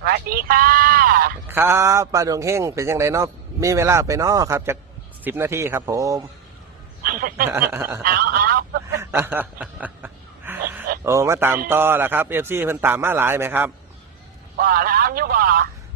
สวัสดีค่ะ ครับป้าดวงเฮงเป็นยังไงเนาะมีเวลาไปเนาะครับจากสิบนาทีครับ ผม เอาเอาโอ้มาตามต่อละครับเอฟซีเพิ่นตามมาหลายไหมครับบ่ถามอยู่บ่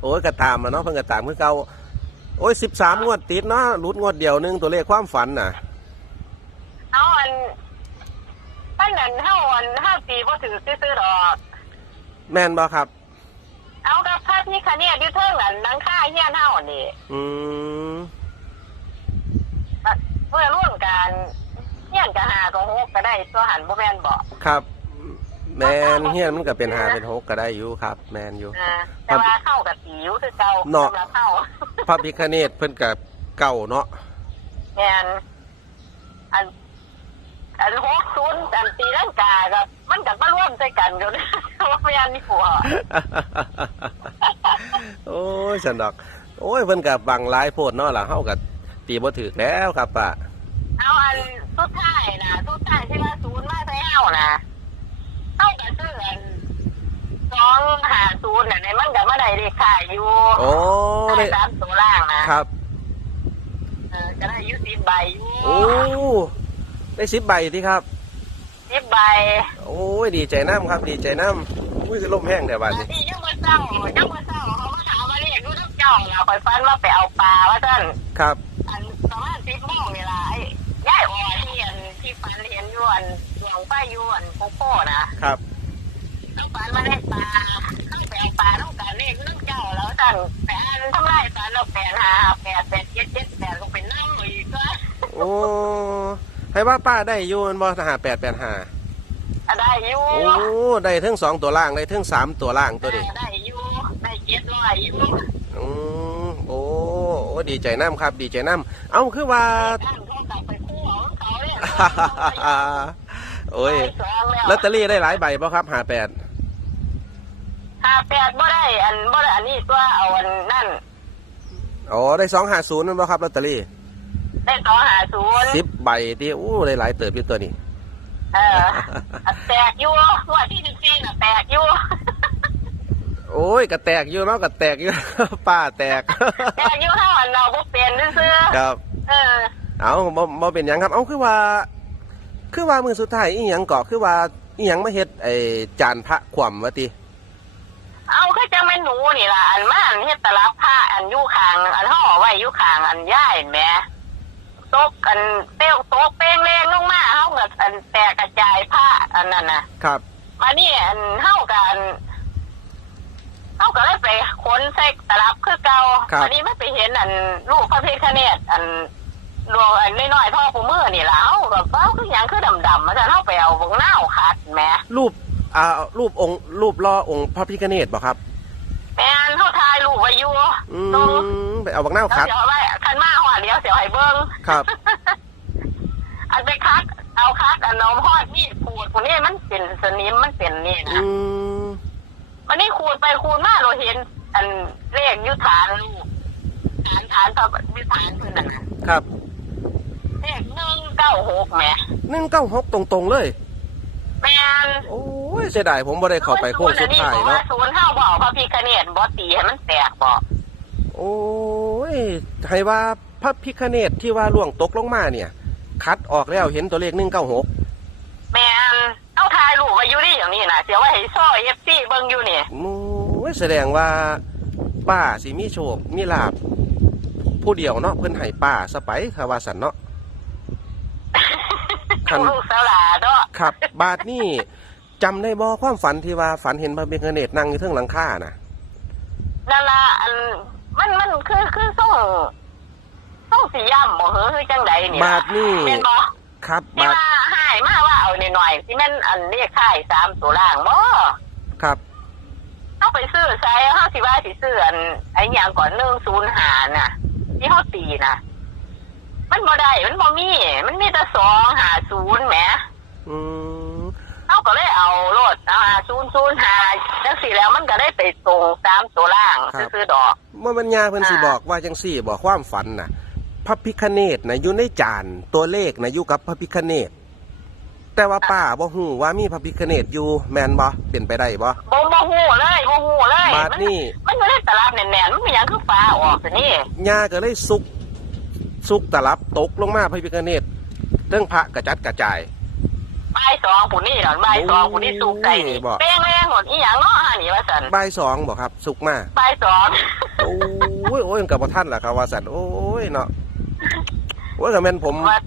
โอ้ยก็ตามมาเนาะเพิ่นก็ตามคือเก่าโอ้ยสิบสามงวดติดเนาะรุดงวดเดียวหนึงตัวเลขความฝันน่ะ เอาอันตั้งนั้นเฮาอันเฮาตีบ่ถือซื้อๆดอก แม่นบ่ครับ เอากับพระนี่คะเนี่ยอยู่เทิงอันนังค่าเฮียนเฮานี่อืมเมื่อร่วมกันเฮียนก็หาก็หกก็ได้ตัวหันบ่แม่นบ่ครับ แมนเฮียนมันก็เป็นหาเป็นหกก็ได้อยู่ครับ แมนอยู่อ่าแต่ว่าเข้ากับตีอยู่คือเก่าเนาะสำหรับเฮาพระพิคเนตเพิ่นกับเก่าเนาะแม่นอัน อันหกศูนย์อันตีลังกากับมันก็มาร่วมใจกันอยู่นะว่าแม่นนี่ผัวโอ้ยสันดอก โอ้ยเพิ่นกับบังหลายโพดเนาะล่ะเฮากับตีบ่ถึกแล้วครับป้าเอาอันสุดท้ายนะสุดท้ายที่ว่าศูนย์มาใส่เฮานะเฮาก็ซื้ออันสองหาศูนย์น่ะในมันก็มาได้เลขขายอยู่โอ้ได้ได้สามตัวล่างนะครับเออจะได้อยุสิบใบอยู่โอ้ ได้สิบใบที่ครับ สิบใบโอ้ยดีใจน้ำครับ ดีใจน้ำอุ้ยคือลมแห้งแต่บาดนี้ที่ยังมาเศร้ายังมาเศร้าเขามาถามว่าเรียกดูน้ำเจ้าเราคอยฟันว่าไปเอาปลาว่าท่านครับอันประมาณสิบโมงเวลาไอ้ย่ายอ่อที่อันที่ฟันเห็นอยวนดวงป้ายอยวนโคโค่นะครับต้องฝันมาได้ปลาต้องแปลงปลาต้องการเลขน้ำเจ้าแล้วสั่นแปลนทำลายฝันเราแปลนหาแปดแปดเจ็ดเจ็ดแปดก็เป็นน้ำอีกก็โอ้ ให้ว่าป้าได้อยู่มันบ่หาแปดแปดหาได้อยู่โอ้ได้ทั้งสองตัวล่างได้ทั้งสามตัวล่างตัวนี้ได้อยู่ได้เจ็ดร้อยอยู่อืมโอ้โอ้ดีใจน้ำครับ ดีใจน้ำเอ้าคือว่าตั้งเขากลับไปคู่ของเขาเนี่ยโอ้ยได้สองแล้วลอตเตอรี่ได้หลายใบป่ะครับหาแปดหาแปดบ่ได้ อันบ่ได้อันนี้ตัวเอาอันนั่นอ๋อได้สองหาศูนย์นั่นป่ะครับลอตเตอรี่ ได้สองหาศูนย์สิบใบที่อู้ได้หลายเติบอยู่ตัวนี้ เอออันแตกอยู่งวดที่สิบสี่น่ะแตกอยู่โอ้ยกระแตกอยู่เนาะกระแตกอยู่ป้าแตกแตกอยู่เท่าอันเราบ่เปลี่ยนซื่อครับๆเออ เอาบ่บ่เป็นหยังครับ เอาคือว่า คือว่ามือสุดท้ายอีหยังเกาะคือว่าอีหยังมาเฮ็ดไอ้จานพระขวมวะติเอาก็จะเป็นหนูนี่ล่ะอันมาอันเฮ็ดตลับผ้าอันอยู่ข้างอันห่อไว้อยู่ข้างอันย่ายแหม่ ตกอันเต้วตกเป้งเลงลงมาเฮาก็อันแตกกระจายผ้าอันนั้นน่ะ ครับ มานี่อันเฮากันเฮาก็เลยไปค้นใส่ตลับคือเก่าครับ อันนี้ไม่ไปเห็นอันรูปพระพิฆเนศอันรวงอันน้อยๆพ่อผู้มือนี่ล่ะเฮาก็เฝ้าคือหยังคือดำๆมาแต่เฮาไปเอาบงหน้าวคัดแหมรูปอ่ารูปองค์รูปล่อองค์พระพิฆเนศบ่ครับแม่นเฮาถ่ายรูปไว้อยู่อืตรงมไปเอาบักนาวแล้วคัด เดี๋ยวเอาไว้คันมาหอดเดียวเสียวให้เบิ่งครับ อันไปคัด เอาคัดอันเอาหอดนี่ขูดคนนี้มันเป็นสนิมมันเป็นนี่อืนะมวันนี้ขูดไปขูดมาเราเห็น อันเลขอยุฐานลูกฐานฐานต่อวิฐานคือนั่นนะครับเลขหนึ่งเก้าหกแหม่หนึ่งเก้าหกตรงๆเลย แม่นโอ้ยเสียดายผมบ่ได้เข้าไปโค้งสุดท้ายบอกเนาะว่าศูนย์เท่าบอกพระพิคเนตบอตีให้มันแตกบอกโอ้ยให้ว่าพระพิฆเนศที่ว่าล่วงตกลงมาเนี่ย คัดออกแล้วเห็นตัวเลขหนึ่งเก้าหกแม่นเอาถ่ายรูปไว้อยู่นี่อย่างนี้นะเสียว่าให้ซ่อเอฟซีเบิ่งอยู่นี่โอ้ยแสดงว่าป้าสิมีโชคมีลาบผู้เดียวเนาะเพิ่นให้ป้าสไปคาว่าสันเนาะ คันลูกสลาเนาะครับ บาทนี่จำได้บ่ความฝันที่ว่าฝันเห็นพระพิฆเนศนั่งอยู่เทิงหลังคาน่ะ นั่นละอันมันมันคือคือส่งส่งสีย่ำบ่เหรอคือจังใดเนี่ยบาทนี่เป็นบ่ครับที่บาทว่าหายมาว่าเอาหน่อยๆที่มันอันเรียกค่ายสามตัวล่างบ่ครับเขาไปซื้อใช้เขาสิว่าสิซื้ออันไอ้หยังก่อนหนึ่งศูนย์หาน่ะที่เขาตีน่ะ มันบ่ได้ มันบ่มี มันมีแต่สองหาศูนย์แหมอืมเขาก็เลยเอาโลดเอาหาศูนย์ศูนย์หาจังสี่แล้วมันก็ได้ไปตรงสามตัวล่างซื้อๆดอก เมื่อมันยาเพิ่นสิอ่าบอกว่าจังสี่บอกความฝันน่ะ พระพิฆเนศนะอยู่ในจานตัวเลขนะอยู่กับพระพิฆเนศแต่ว่าป้าบ่ฮู้ว่ามีพระพิฆเนศอยู่แม่นบ่เป็นไปได้บ่บ่บ่ฮู้เลยบ่ฮู้เลยบาดนี้มันมันอยู่ในตลับแน่นๆมันมีหยังคือฟ้าออกซะนี่ย่าก็เลยสุก สุกตลับตกลงมาพระพิฆเนศเรื่องพระกระจัดกระจายบ่ายสองผู้นี่ดอกบ่ายสองผู้นี่สูกใจนี่โอ้ยบอกเป้งแรงหมดอีหยังเนาะหานี่ว่าซั่นบ่ายสองบ่ครับ สุกมาบ่ายสองโอ้ยโอ้ยมันกับบ่ท่านล่ะครับว่าสันโอ้ยเนาะโอ้ยก็แม่นผมว่า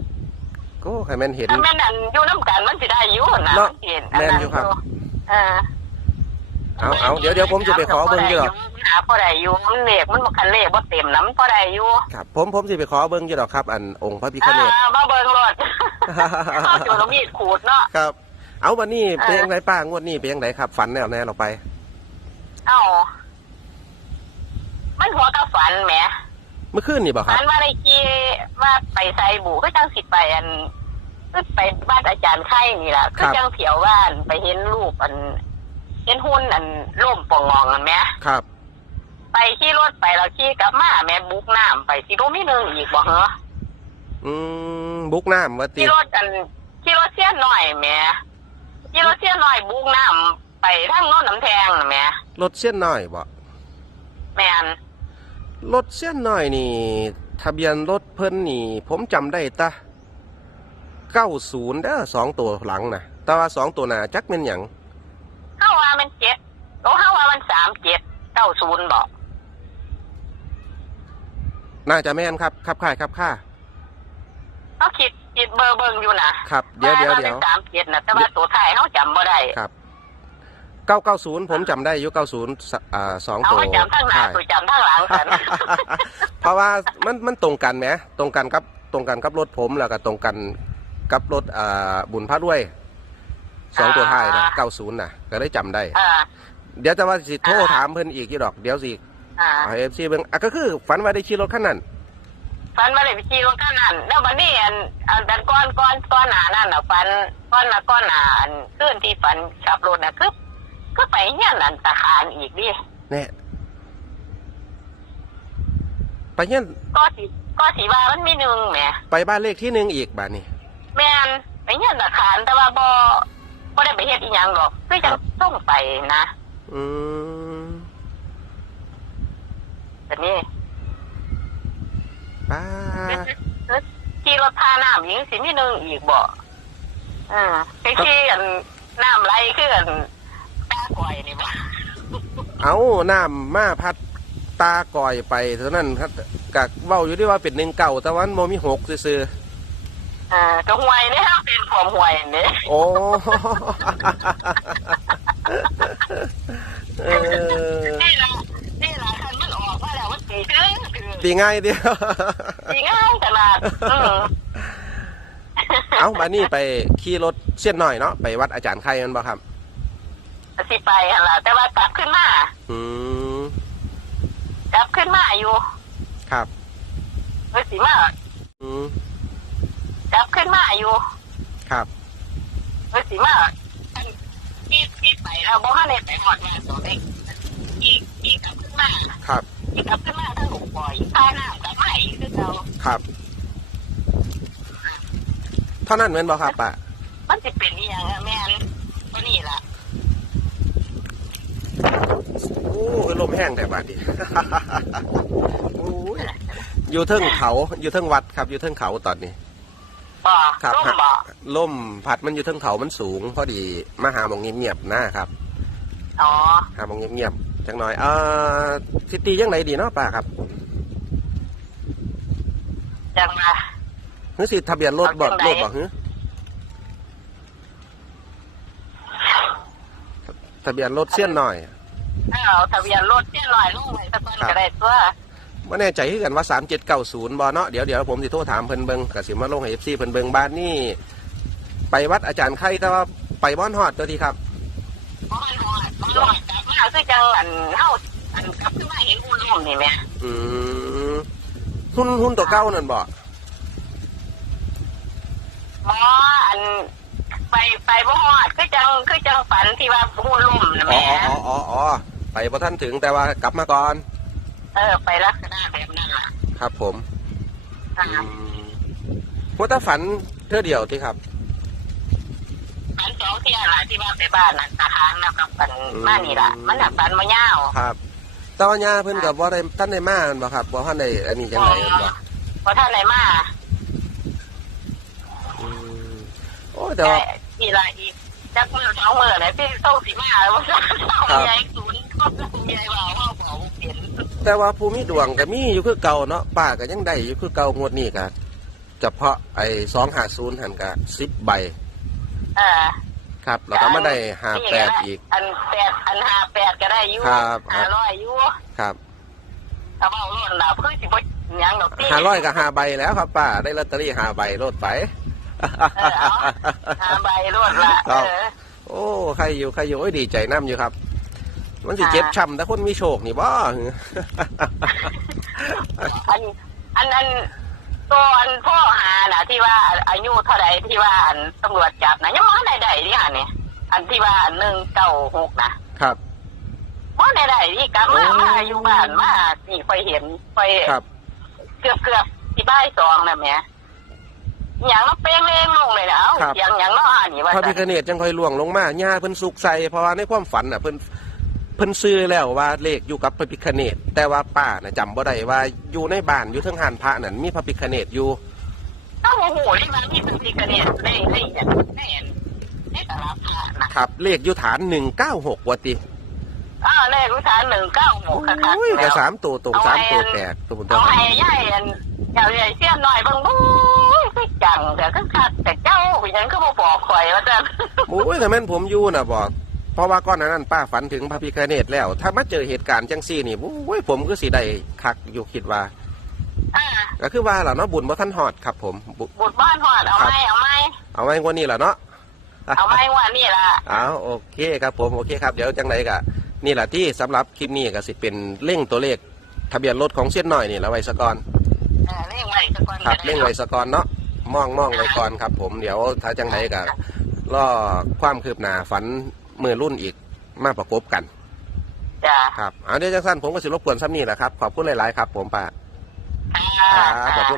ก็ให้แม่นเห็นถ้าแม่นอันอยู่นํกันมันสิได้อยู่นะเนาะมันสิเห็นแม่นอยู่ครับเออ เอาเอาเดี๋ยวเดี๋ยวผมจะไปขอเบิ่งอยู่ดอกหาพอได้อยู่มันเลขมันบ่คันเลขบ่เต็มน้ำพอได้อยู่ครับผมผมสิไปขอเบิ่งอยู่ดอกครับ อันองค์พระพิฆเนศอ่ามาเบิ่งรถเข้าจูนมีดขูดเนาะครับ เอาวันนี้เออเป็นยังไงป้างวดนี้เป็นยังไงครับ ฝันแนวแน่เราไป เอ้ามันหัวกับฝันแหมเมื่อคืนนี่บ่คฝัรับนว่าในกี้ว่าไปใส่บูก็จังสิไปอันก็ไปบ้านอาจารย์ไข่นี่ล่ะก็จังเถียวบ้านไปเห็นรูปอัน เห็นหุ้นอันล่มปองงองอันแหมครับ ไปขี่รถไปแล้วขี่กลับมาแม่บุกน้ำไปสิโรมีหนึงอีกบ่เหรออืมบุกน้ำว่าติขี่รถอันขี่รถเสี้ยนหน่อยแหม่ขี่รถเสี้ยนหน่อยบุกน้ำไปทางโน้นน้ำแทงน่ะแหม่รถเส้นน้อยบ่แม่นรถเส้นน้อยนี่ ทะเบียนรถเพิ่นนี่ ผมจำได้ตะ90เด้อสองตัวหลังน่ะแต่ว่าสองตัวหน้าจักแม่นหยัง เฮาว่ามันเจ็ดโอ้เฮาว่ามันสามเจ็ดเก้าศูนย์บอกน่าจะแม่นครับครับค่ายครับค่าเขาคิดคิดเบอร์เบิ่งอยู่นะครับเดี๋ยวเดี๋ยวาเดี๋เป็ยนวสามเจ็ดนะแต่ว่าตัวท้ายเขาจำบ่ได้ครับ990ผมจำได้อยู่90สอ่าสองเขาตัวก็จำทั้งหน้าค่ายตัวจำทั้งหลังกัน เพราะว่ามันมันตรงกันไหมตรงกันกับตรงกันกับรถผมแล้วก็ตรงกันกับรถอ่าบุญพระด้วย สองตัวท้ายนะเก้าศูนย์นะก็ได้จำได้อ่าเดี๋ยวจะว่าสิโทรอ่าถามเพิ่นอีกกี่ดอกเดี๋ยวสิอ่า เอฟซีเบิ่งอะก็คือฝันว่าได้ขี่รถคันนั้นฟันมาเลยไปขี่รถกันนั่นแล้วบัดนี้อันอันดันก้อนก้อนก้อนหนานั่นน่ะฟันก้อนหนาก้อนหนาอันขึ้นที่ฟันขับรถน่ะคือก็ไปเฮี้ยนอันตะคานอีกดิแน่ไปเงี้ยก็สิก็สิว่ามันมีหนึ่งแหมไปบ้านเลขที่หนึ่งอีกบ้านนี้ แม่นไปเฮี้ยนตะคานแต่ว่าบ่ บ่ได้ไปเฮ็ดอีหยังหรอกคือจังต้องไปนะอืมแต่นี่ป้าขี่รถพาน้ำหญิงสิมีหนึ่งอีกบ่อืมไปขี่อันน้ำไหลคืออันตาก่อยนี่บ่เอาน้ำมาพัดตาก่อยไปเท่านั้นครับกะเว้าอยู่ที่ว่าเป็นหนึ่งเก่าแต่ว่ามันโมมีหกซื่อๆ อ่าก็ห่วยนี่ฮะเป็นความห่วยนี่โอ้เออนี่ละนี่ละคันมันออกมาแล้วมันตีคือคือดีง่ายเดียวตีง่ายขนาดอืมเอามานี่ไปขี่รถเส้นหน่อยเนาะไปวัดอาจารย์ไข่มันบ่ครับสิไปหั่นล่ะแต่ว่ากลับขึ้นมาอืมกลับขึ้นมาอยู่ ครับเออสิมาอืมก ลับขึ้นมาอยู่ครับเออสิมาอันที่ที่ไปแล้วบ่ทันได้ไปหอดงานตัวเองที่ที่กลับขึ้นมาครับที่กลับขึ้นมาทั้งหลวงปล่อยพาน้ำกลับมาอีกคือเก่าครับ เท่านั้นแม่นบ่ครับป้ามันสิเป็นอีหยังอะแม่นตัวนี้ล่ะโอ้ยลมแห้งแต่บาดนี้โอ้ยอยู่เทิงเขาอยู่เทิงวัดครับ อยู่เทิงเขาตอนนี้ บ่ครับร่มบ่ล่มพัดมันอยู่เทิงเขามันสูง พอดีมาหาหมองเงียบๆนะครับอ๋อหาหมองเงียบๆจังหน่อยเอ่อสิตียังไงดีเนาะป้าครับจังว่าหรือสิทะเบียนรถบ่เอาจังใดรถบ่หือทะเบียนรถเสี้ยนหน่อย เอาทะเบียนรถเสี้ยหน่อยลงไว้สักคนก็ได้ตัว ว่าแน่ใจคือกันว่า 3790บ่เนาะเดี๋ยวเดี๋ยวผมสิโทรถามเพิ่นเบิ่งก็สิมาลงให้ FC เพิ่นเบิ่งบ้านนี่ไปวัดอาจารย์ไข่แต่ว่าไปบ้านฮอดตัวทีครับบ่มันหอดบ่หอดกลับมาคือจังอันเฮาอันกลับขึ้นมาเห็นอุ่นลมนี่แหม่อืมหุ้นหุ้นตัวเก่านั่นบ่หมออันไปไปบ่ฮอดคือจังคือจังฝันที่ว่าหุ่นลมนะอ๋อแหม่อ๋ออ๋ออ๋อไปบ่ทันถึงแต่ว่ากลับมาก่อน เออ ไปลักษณะแบบนั้นล่ะครับผมอ่าอืมว่าถ้าฝันเท่อเดียวที่ครับสองเที่ยล่ะที่ว่าไปบ้านน่ะตาค้างนะกับปันมานี่ล่ะ มันหักปันมายาว ครับแต่ว่าญาเพิ่นกับว่าได้ท่านได้มาแม่นบ่ครับบ่ท่านได้อันนี้จังไดบ่เพราะท่านไหนมาอืมโอ้แต่ว่านี่ล่ะอีกจักมือสองมือเลยพี่ส่งสีมาแล้วว่าใหญ่ศูนย์ก็ใหญ่ว่าว่าเบาเปลี่ยน แต่ว่าภูมิดวงก็มีอยู่คือเก่าเนาะป้าก็ยังได้อยู่คือเก่างวดนี้ก็เฉพาะไอ้250หันก็10ใบ เออครับแล้วก็มาได้58อีก อันแปดอันห้าแปดก็ได้อยู่ครับห้าร้อยอยู่ครับถ้าเบาล้นเราเพื่อสิบยังดอกตี500ก็5ใบแล้วครับป้าได้ลอตเตอรี่5ใบโลดไปเออเอาห้าใบรวดละเออโอ้ใครอยู่ใครอยู่โอ้ยดีใจน้ำอยู่ครับ มันสิเจ็บช้ำแต่คนมีโชคนี่บ่อันอันอันตัวอันพ่อหาน่ะ ที่ว่าอายุเท่าไหรที่ว่าอันตำรวจจับนะยังมอใดๆที่หาเนี่ยอันที่ว่าอันหนึ่งเก้าหกนะครับมอใดๆที่กลับมาโอ้มาอยู่บ้านมาสี่ไปเห็นไปครับเกือบเกือบที่บ้านสองนะแหม่อย่างเราเป้งเลงลงเลยนะเอาครับเสียงอย่างเราอ่านนี่ว่าพระพิคเนตจังค่อยล่วงลงมาญาเพิ่นสุกใส่เพราะว่าในความฝันน่ะเพิ่น เพิ่นซื้อแล้วว่าเลขอยู่กับพระพิคเนตแต่ว่าป้าน่ะจำบ่ได้ว่าอยู่ในบ้านอยู่เทั้งหานพระนั่นมีพระพิคเนตอยู่ต้องโอ้โหที่มันมีเป็นพิกเนตได้ได้อย่างได้เห็นได้ตลาดผ่านนะครับ เลขอยู่ฐาน196ว่าติอ้าวเลขวิชาหนึ่งเก้าหกค่ะโอ้ยแล้ก็วสามตัวตรงเอาสามไว้ตัวแตกตัวบนตัวเอาให้ย่ายอันเจ้าใหญ่เสี้ยนหน่อยเบางบู๊ยคือจังแต่ก็ขาดแต่เจ้าอย่างก็มาบอกข่อยว่าจะโอ้ยแต่แม่นผมอยู่น่ะบอก เพราะว่าก่อนหน้านั้นป้าฝันถึงพระพิคเนตแล้ว ถ้ามาเจอเหตุการณ์จังซี่นี่โอ้ยผมก็สิได้คักอยู่คิดว่าอ่าก็คือว่าล่ะเนาะบุญบ่ทันฮอดครับ ผมบุบุตรบ้านหอดเอาไหมเอาไหมเอาไว้งวดนี้ล่ะเนาะเอาไหมว่านี่ล่ะเอาโอเคครับ ผมโอเคครับเดี๋ยวจังไดกะนี่แหละที่สำหรับคลิปนี้ก็สิเป็นเร่งตัวเลข ทะเบียนรถของเส้นหน่อยนี่แล้วไว้สะก่อนเออเร่งไว้สักคนครับเร่งไว้สะก่อนเนาะมองมองไว้ก่อนครับ ผมเดี๋ยวถ้าจังไดกะล่อความคืบหน้าฝัน มือรุ่นอีกมาประกบกัน จ้าครับเอาเดี๋ยวจังสั้นผมก็สิรบกวนซ้ำนี่แหละครับ ขอบคุณหลาย ๆ ครับ ผมป้าค่ะครับขอบคุณ